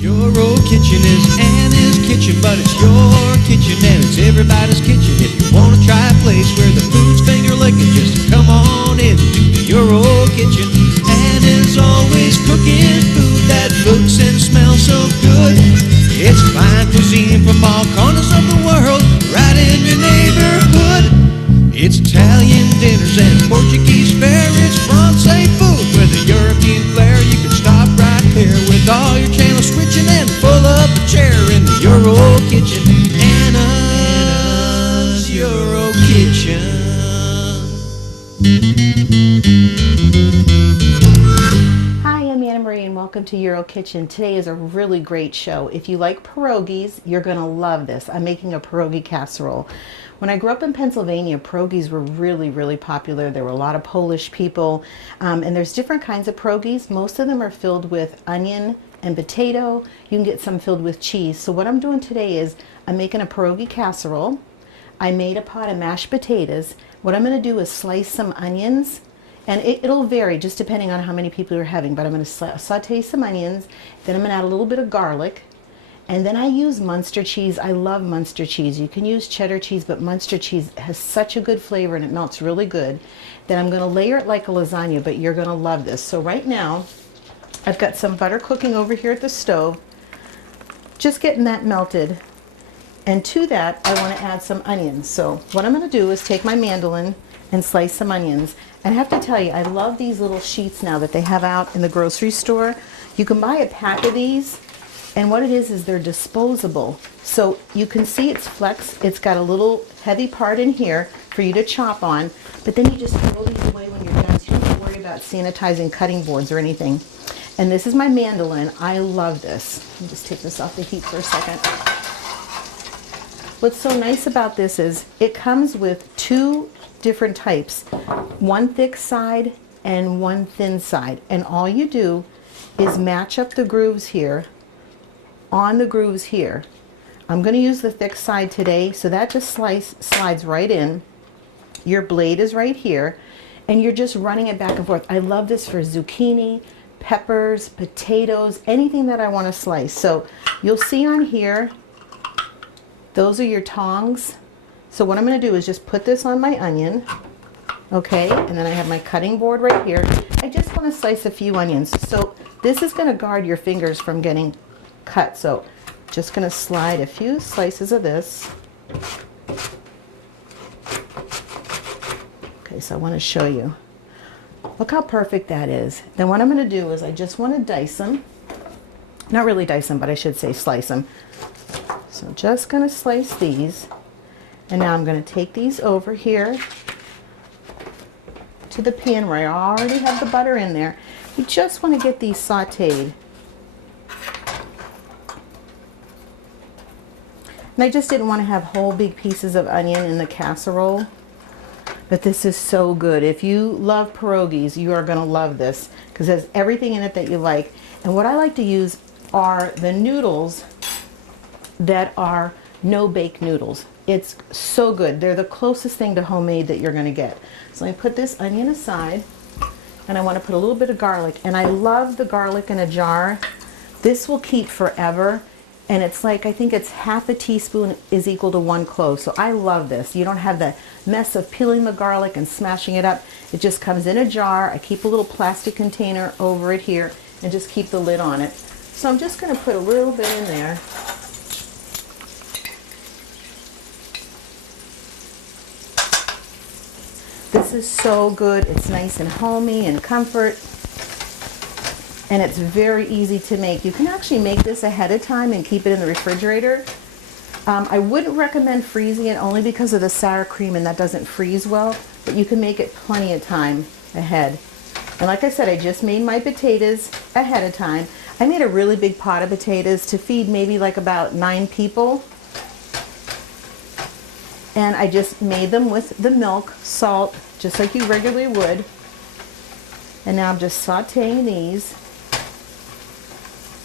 Your old kitchen is Anna's kitchen, but it's your kitchen and it's everybody's kitchen. If you want to try a place where the food's finger licking, just come on in to your old kitchen. Anna's always cooking food that looks and smells so good. It's fine cuisine from all corners of the world, right in your neighborhood. It's Italian dinners and Portuguese fare. It's Francais food with a European flair. You can stop right there with all your channels switching and pull up a chair in the Euro kitchen. Anna's Euro kitchen. Hi, I'm Anna Marie and welcome to Euro Kitchen. Today is a really great show. If you like pierogies, you're going to love this. I'm making a pierogi casserole. When I grew up in Pennsylvania, pierogies were really popular. There were a lot of Polish people, and there's different kinds of pierogies. Most of them are filled with onion and potato. You can get some filled with cheese. So what I'm doing today is I'm making a pierogi casserole. I made a pot of mashed potatoes. What I'm going to do is slice some onions, and it'll vary just depending on how many people you're having, but I'm going to saute some onions, then I'm going to add a little bit of garlic. And then I use Munster cheese. I love Munster cheese. You can use cheddar cheese, but Munster cheese has such a good flavor and it melts really good. Then I'm going to layer it like a lasagna, but you're going to love this. So right now, I've got some butter cooking over here at the stove. Just getting that melted. And to that, I want to add some onions. So what I'm going to do is take my mandolin and slice some onions. And I have to tell you, I love these little sheets now that they have out in the grocery store. You can buy a pack of these. And what it is they're disposable. So you can see it's flex. It's got a little heavy part in here for you to chop on, but then you just throw these away when you're done, so you don't have to worry about sanitizing cutting boards or anything. And this is my mandolin. I love this. Let me just take this off the heat for a second. What's so nice about this is it comes with two different types, one thick side and one thin side. And all you do is match up the grooves here on the grooves here. I'm going to use the thick side today, so that just slides right in. Your blade is right here, and you're just running it back and forth. I love this for zucchini, peppers, potatoes, anything that I want to slice. So you'll see on here, those are your tongs. So what I'm going to do is just put this on my onion, okay, and then I have my cutting board right here. I just want to slice a few onions. So this is going to guard your fingers from getting cut. So just going to slide a few slices of this. Okay, so I want to show you. Look how perfect that is. Then what I'm going to do is I just want to dice them. Not really dice them, but I should say slice them. So just going to slice these. And now I'm going to take these over here to the pan where I already have the butter in there. You just want to get these sauteed. And I just didn't want to have whole big pieces of onion in the casserole. But this is so good. If you love pierogies, you are going to love this because it has everything in it that you like. And what I like to use are the noodles that are no-bake noodles. It's so good. They're the closest thing to homemade that you're going to get. So I put this onion aside, and I want to put a little bit of garlic. And I love the garlic in a jar. This will keep forever. And it's like, I think it's half a teaspoon is equal to 1 clove. So I love this. You don't have the mess of peeling the garlic and smashing it up. It just comes in a jar. I keep a little plastic container over it here and just keep the lid on it. So I'm just going to put a little bit in there. This is so good. It's nice and homey and comfort. And it's very easy to make. You can actually make this ahead of time and keep it in the refrigerator. I wouldn't recommend freezing it only because of the sour cream and that doesn't freeze well, but you can make it plenty of time ahead. And like I said, I just made my potatoes ahead of time. I made a really big pot of potatoes to feed maybe like about 9 people. And I just made them with the milk, salt, just like you regularly would. And now I'm just sauteing these.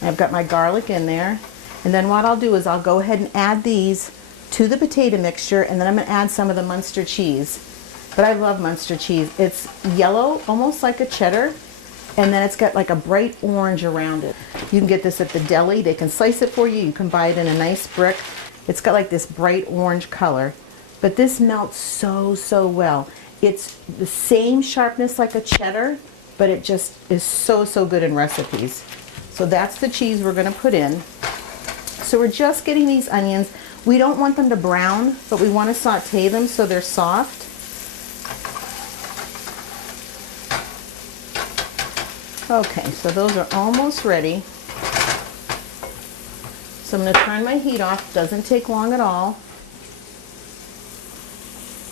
I've got my garlic in there. And then what I'll do is I'll go ahead and add these to the potato mixture, and then I'm going to add some of the Munster cheese. But I love Munster cheese. It's yellow, almost like a cheddar, And then it's got like a bright orange around it. You can get this at the deli. They can slice it for you. You can buy it in a nice brick. It's got like this bright orange color. But this melts so, so well. It's the same sharpness like a cheddar, but it just is so, so good in recipes. So that's the cheese we're going to put in. So we're just getting these onions. We don't want them to brown, but we want to saute them so they're soft. Okay, so those are almost ready. So I'm going to turn my heat off. Doesn't take long at all.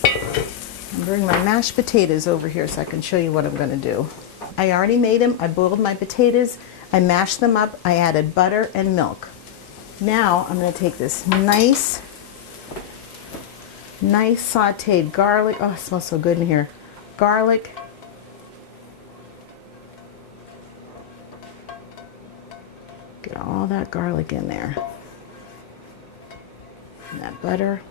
And bring my mashed potatoes over here so I can show you what I'm going to do. I already made them. I boiled my potatoes. I mashed them up. I added butter and milk. Now I'm going to take this nice sauteed garlic. Oh, it smells so good in here. Garlic. Get all that garlic in there. And that butter.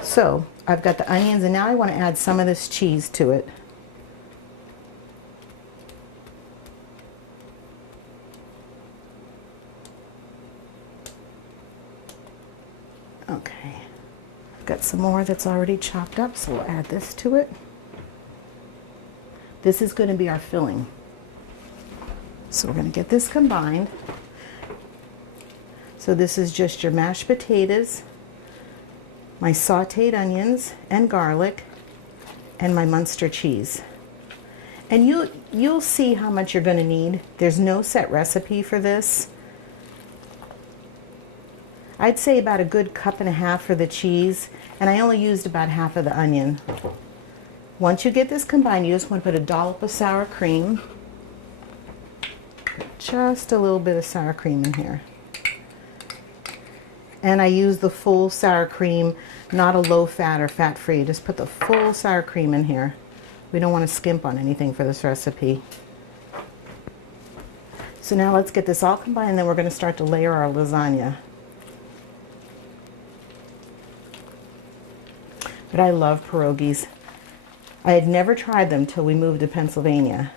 So I've got the onions, and now I want to add some of this cheese to it. Okay. I've got some more that's already chopped up, so we'll add this to it. This is going to be our filling. So we're going to get this combined. So this is just your mashed potatoes, my sauteed onions and garlic, and my Munster cheese. And you'll see how much you're going to need. There's no set recipe for this. I'd say about a good cup and a half for the cheese, and I only used about half of the onion. Once you get this combined, you just want to put a dollop of sour cream. Just a little bit of sour cream in here. And I use the full sour cream, not a low fat or fat free. Just put the full sour cream in here. We don't want to skimp on anything for this recipe. So now let's get this all combined, and then we're going to start to layer our lasagna. But I love pierogies. I had never tried them till we moved to Pennsylvania.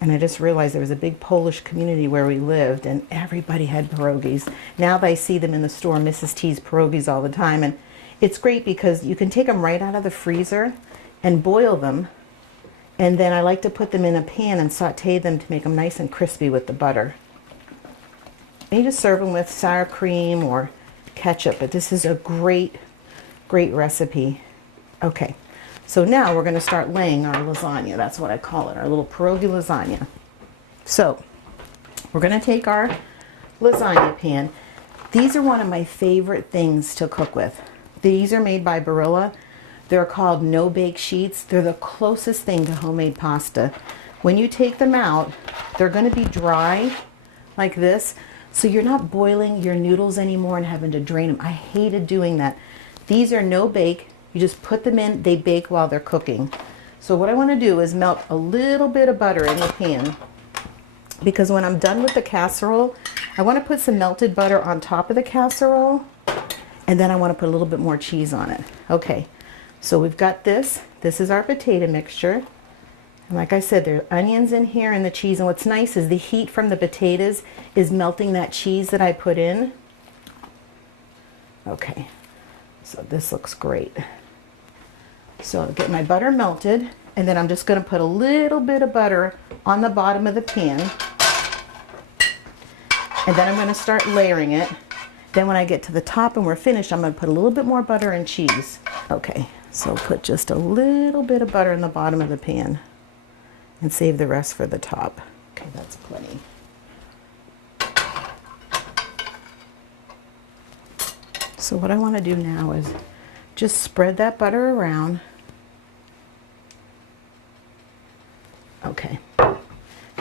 And I just realized there was a big Polish community where we lived, and everybody had pierogies. Now that I see them in the store, Mrs. T's pierogies all the time. And it's great because you can take them right out of the freezer and boil them. And then I like to put them in a pan and saute them to make them nice and crispy with the butter. And you just serve them with sour cream or ketchup. But this is a great recipe. Okay. So now we're going to start laying our lasagna. That's what I call it, our little pierogi lasagna. So we're going to take our lasagna pan. These are one of my favorite things to cook with. These are made by Barilla. They're called no-bake sheets. They're the closest thing to homemade pasta. When you take them out, they're going to be dry like this. So you're not boiling your noodles anymore and having to drain them. I hated doing that. These are no-bake. You just put them in, they bake while they're cooking. So what I want to do is melt a little bit of butter in the pan, because when I'm done with the casserole, I want to put some melted butter on top of the casserole, and then I want to put a little bit more cheese on it. Okay, so we've got this. This is our potato mixture. And like I said, there are onions in here and the cheese. And what's nice is the heat from the potatoes is melting that cheese that I put in. Okay, so this looks great. So I'll get my butter melted, and then I'm just going to put a little bit of butter on the bottom of the pan. And then I'm going to start layering it. Then when I get to the top and we're finished, I'm going to put a little bit more butter and cheese. Okay, so put just a little bit of butter in the bottom of the pan and save the rest for the top. Okay, that's plenty. So what I want to do now is just spread that butter around. Okay.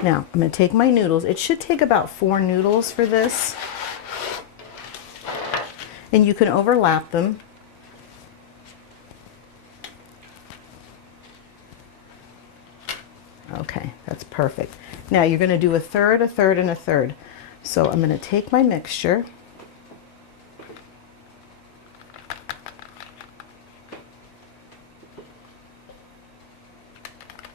Now I'm going to take my noodles. It should take about 4 noodles for this. And you can overlap them. Okay, that's perfect. Now you're going to do a third, a third, and a third. So I'm going to take my mixture.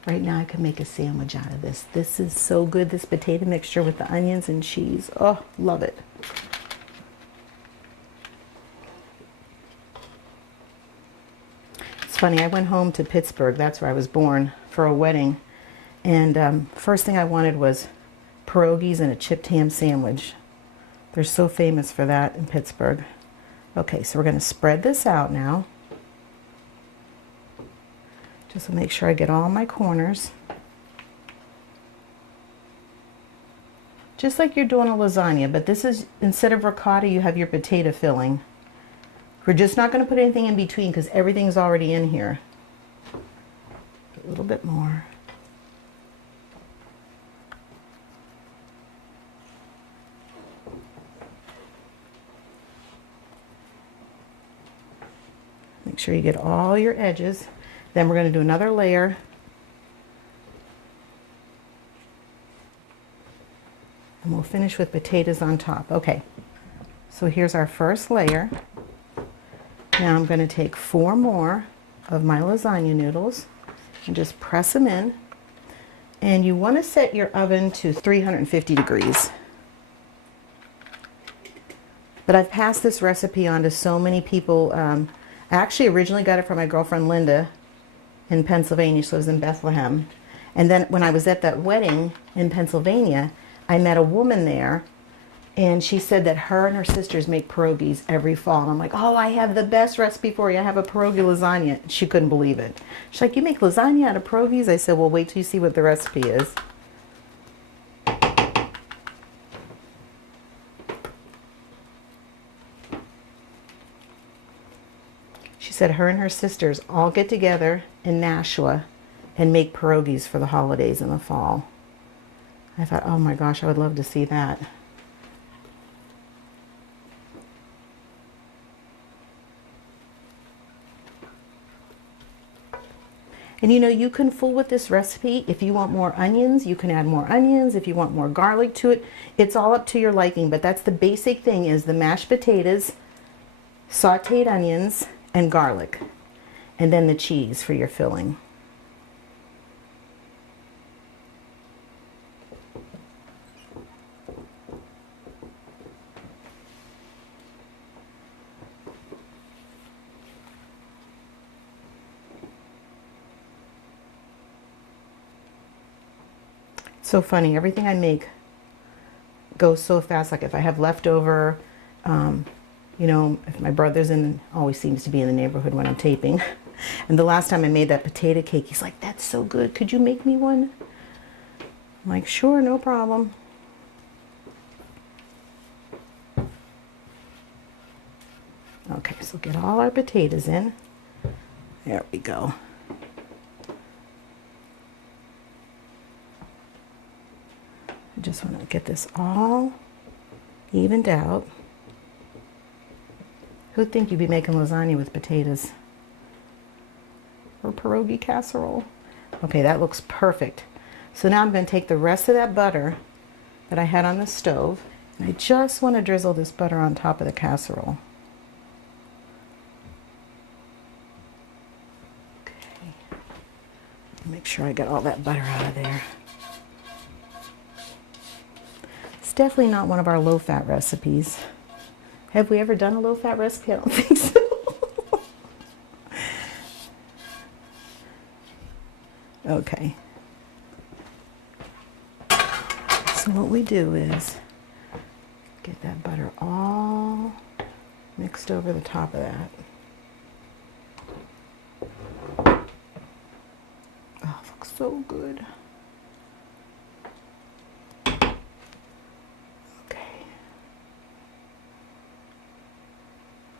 Right now I can make a sandwich out of this. This is so good, this potato mixture with the onions and cheese. Oh, love it. It's funny, I went home to Pittsburgh, that's where I was born, for a wedding. And first thing I wanted was pierogies and a chipped ham sandwich. They're so famous for that in Pittsburgh. Okay, so we're going to spread this out now. Just to make sure I get all my corners. Just like you're doing a lasagna, but this is, instead of ricotta, you have your potato filling. We're just not going to put anything in between because everything's already in here. A little bit more. Make sure you get all your edges. Then we're going to do another layer. And we'll finish with potatoes on top. Okay, so here's our first layer. Now I'm going to take 4 more of my lasagna noodles and just press them in. And you want to set your oven to 350 degrees. But I've passed this recipe on to so many people. I actually originally got it from my girlfriend Linda in Pennsylvania. She lives in Bethlehem. And then when I was at that wedding in Pennsylvania, I met a woman there, and she said that her and her sisters make pierogies every fall. And I'm like, oh, I have the best recipe for you. I have a pierogi lasagna. She couldn't believe it. She's like, you make lasagna out of pierogies? I said, well, wait till you see what the recipe is. She said her and her sisters all get together in Nashua and make pierogies for the holidays in the fall. I thought, oh my gosh, I would love to see that. And you know, you can fool with this recipe. If you want more onions, you can add more onions. If you want more garlic to it, it's all up to your liking. But that's the basic thing, is the mashed potatoes, sauteed onions, and garlic. And then the cheese for your filling. So funny, everything I make goes so fast. Like if I have leftover, you know, if my brother's in, always seems to be in the neighborhood when I'm taping. And the last time I made that potato cake, he's like, that's so good. Could you make me one? I'm like, sure, no problem. Okay, so get all our potatoes in. There we go. I just want to get this all evened out. Who'd think you'd be making lasagna with potatoes? Or pierogi casserole. Okay, that looks perfect. So now I'm going to take the rest of that butter that I had on the stove, and I just want to drizzle this butter on top of the casserole. Okay. Make sure I get all that butter out of there. It's definitely not one of our low-fat recipes. Have we ever done a low-fat recipe? I don't think so. Okay. So what we do is get that butter all mixed over the top of that. Oh, it looks so good.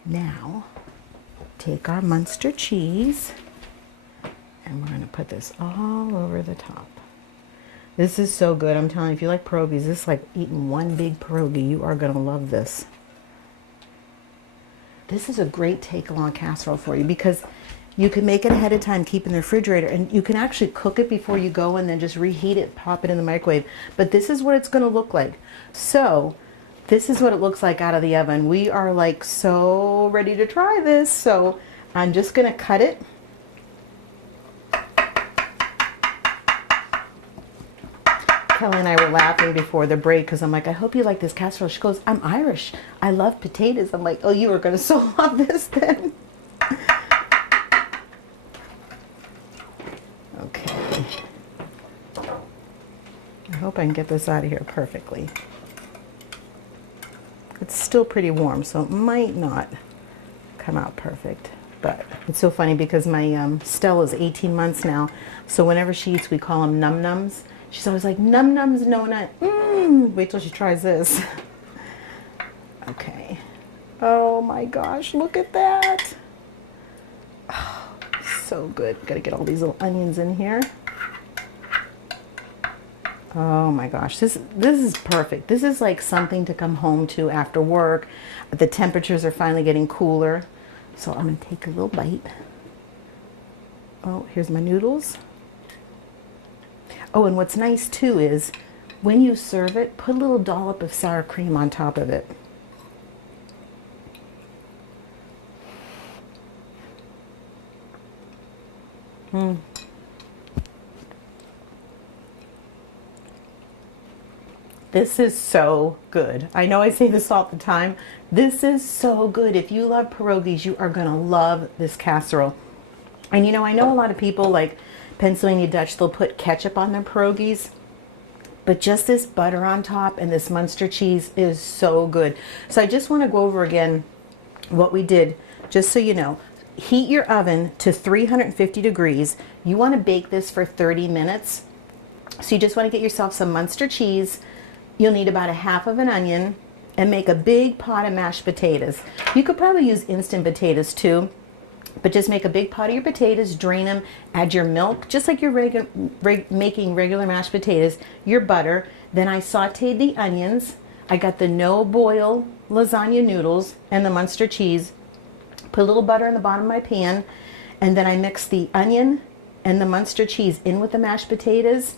Now, take our Munster cheese, and we're going to put this all over the top. This is so good. I'm telling you, if you like pierogies, this is like eating one big pierogi. You are going to love this. This is a great take-along casserole for you because you can make it ahead of time, keep it in the refrigerator, and you can actually cook it before you go and then just reheat it, pop it in the microwave. But this is what it's going to look like. So, this is what it looks like out of the oven. We are like so ready to try this. So I'm just gonna cut it. were laughing before the break because I'm like, I hope you like this casserole. She goes, I'm Irish. I love potatoes. I'm like, oh, you are going to so love this then. Okay. I hope I can get this out of here perfectly. It's still pretty warm, so it might not come out perfect. But it's so funny because my Stella's 18 months now, so whenever she eats, we call them num-nums. She's always like, num-nums, no nut. Wait till she tries this. Okay. Oh my gosh, look at that. Oh, so good. Gotta get all these little onions in here. Oh my gosh, this is perfect. This is like something to come home to after work. The temperatures are finally getting cooler. So I'm gonna take a little bite. Oh, here's my noodles. Oh, and what's nice too is when you serve it, put a little dollop of sour cream on top of it. This is so good. I know I say this all the time. This is so good. If you love pierogies, you are gonna love this casserole. And you know, I know a lot of people like Pennsylvania Dutch, they'll put ketchup on their pierogies, but just this butter on top and this Munster cheese is so good. So I just wanna go over again what we did, just so you know. Heat your oven to 350 degrees. You wanna bake this for 30 minutes. So you just wanna get yourself some Munster cheese. You'll need about a half of an onion and make a big pot of mashed potatoes. You could probably use instant potatoes too, but just make a big pot of your potatoes, drain them, add your milk, just like you're making regular mashed potatoes, your butter. Then I sauteed the onions. I got the no-boil lasagna noodles and the Munster cheese. Put a little butter in the bottom of my pan, and then I mixed the onion and the Munster cheese in with the mashed potatoes.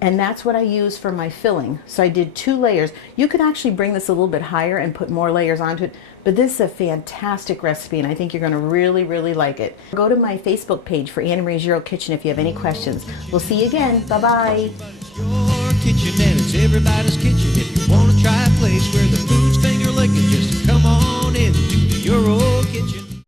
And that's what I use for my filling. So I did 2 layers. You could actually bring this a little bit higher and put more layers onto it, but this is a fantastic recipe and I think you're gonna really, really like it. Go to my Facebook page for Anna Marie's Euro Kitchen if you have any questions. We'll see you again, bye-bye. Your kitchen and it's everybody's kitchen. If you want to try a place where the food's finger licking, just come on in to the Euro